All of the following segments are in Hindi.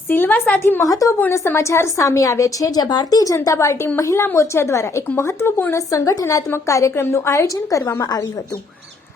સિલવાસાથી મહત્વપૂર્ણ સમાચાર સામે આવ્યા છે, જ્યાં ભારતીય જનતા પાર્ટી મહિલા મોરચા દ્વારા એક મહત્વપૂર્ણ સંગઠનાત્મક કાર્યક્રમનું આયોજન કરવામાં આવ્યું હતું।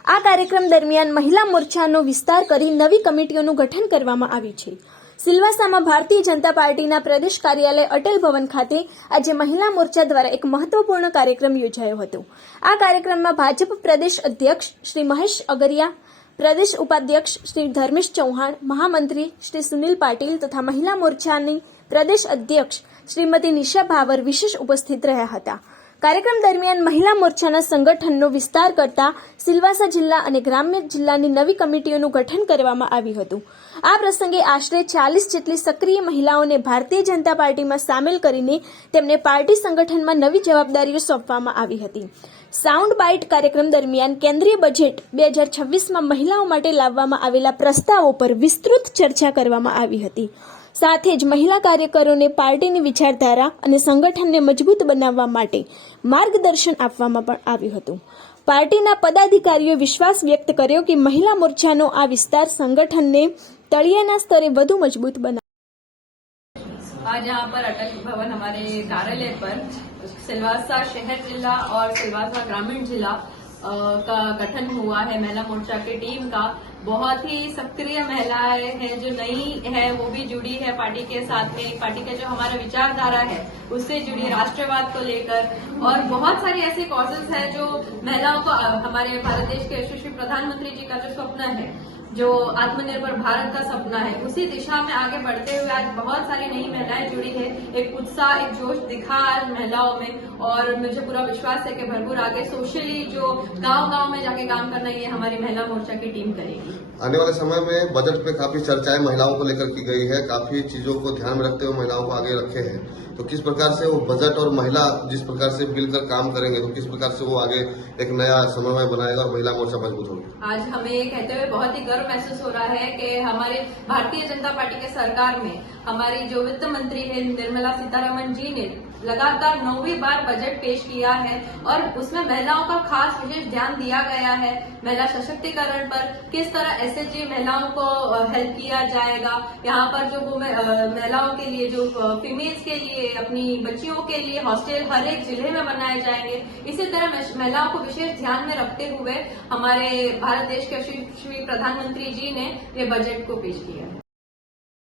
આ કાર્યક્રમ દરમિયાન મહિલા મોરચાનો વિસ્તાર કરી નવી કમિટીઓનું ગઠન કરવામાં આવ્યું છે। સિલવાસામાં ભારતીય જનતા પાર્ટીના પ્રદેશ કાર્યાલય અટલ ભવન ખાતે આજે મહિલા મોરચા દ્વારા એક મહત્વપૂર્ણ કાર્યક્રમ યોજાયો હતો। આ કાર્યક્રમમાં ભાજપ પ્રદેશ અધ્યક્ષ શ્રી મહેશ અગરિયા, प्रदेश उपाध्यक्ष श्री धर्मेश चौहान, महामंत्री श्री सुनील पाटिल तथा महिला मोर्चानी प्रदेश अध्यक्ष श्रीमती निशा भावर विशेष उपस्थित रह्या हता। कार्यक्रम दरमियान महिला मोर्चाना संगठननो विस्तार करता सिलवासा जिल्ला अने ग्राम्य जिल्लानी नवी कमिटीओनुं गठन करवामां આવ્યું હતું। આ પ્રસંગે આશરે 40 જેટલી સક્રિય મહિલાઓને ભારતીય જનતા પાર્ટીમાં સામેલ કરીને તેમને પાર્ટી સંગઠનમાં નવી જવાબદારીઓ સોંપવામાં આવી હતી। સાઉન્ડ બાઇટ કાર્યક્રમ દરમિયાન કેન્દ્રીય બજેટ 2026માં મહિલાઓ માટે લાવવામાં આવેલા પ્રસ્તાવો પર વિસ્તૃત ચર્ચા કરવામાં આવી હતી। સાથે જ મહિલા કાર્યકરોને પાર્ટીની વિચારધારા અને સંગઠનને મજબૂત બનાવવા માટે માર્ગદર્શન આપવામાં પણ આવ્યું હતું। પાર્ટીના પદાધિકારીઓએ વિશ્વાસ વ્યક્ત કર્યો કે મહિલા મોરચાનો આ વિસ્તાર સંગઠનને તળિયાના સ્તરે વધુ મજબૂત બનાવશે। आज यहाँ पर अटल भवन हमारे कार्यालय पर सिलवासा शहर जिला और सिलवासा ग्रामीण जिला का गठन हुआ है महिला मोर्चा की टीम का। बहुत ही सक्रिय महिलाएं हैं, जो नई है वो भी जुड़ी है पार्टी के साथ में। पार्टी का जो हमारा विचारधारा है उससे जुड़ी, राष्ट्रवाद को लेकर, और बहुत सारी ऐसे कॉजेस है जो महिलाओं को, हमारे भारत देश के यशस्वी प्रधानमंत्री जी का जो स्वप्न है, जो आत्मनिर्भर भारत का सपना है, उसी दिशा में आगे बढ़ते हुए आज बहुत सारी नई महिलाएं जुड़ी है। एक उत्साह, एक जोश दिखा आज महिलाओं में, और मुझे पूरा विश्वास है कि भरपूर आगे सोशली जो गांव-गांव में जाके काम करना, ये हमारी महिला मोर्चा की टीम करेगी। आने वाले समय में बजट पे काफी चर्चाएं महिलाओं को लेकर की गई है, काफी चीजों को ध्यान में रखते हुए महिलाओं को आगे रखे हैं। तो किस प्रकार से वो बजट और महिला जिस प्रकार से मिलकर काम करेंगे, तो किस प्रकार से वो आगे एक नया समन्वय बनाएगा और महिला मोर्चा मजबूत होगी। आज हमें ये कहते हुए बहुत ही गर्व महसूस हो रहा है कि हमारे भारतीय जनता पार्टी के सरकार में हमारी जो वित्त मंत्री है निर्मला सीतारमण जी ने लगातार 9वीं बार बजट पेश किया है, और उसमें महिलाओं का खास विशेष ध्यान दिया गया है। महिला सशक्तिकरण पर किस तरह एसएचजी महिलाओं को हेल्प किया जाएगा, यहाँ पर जो महिलाओं के लिए, जो फीमेल्स के लिए, अपनी बच्चियों के लिए हॉस्टल हर एक जिले में बनाए जाएंगे। इसी तरह महिलाओं को विशेष ध्यान में रखते हुए हमारे भारत देश के यशस्वी प्रधानमंत्री जी ने ये बजट को पेश किया है।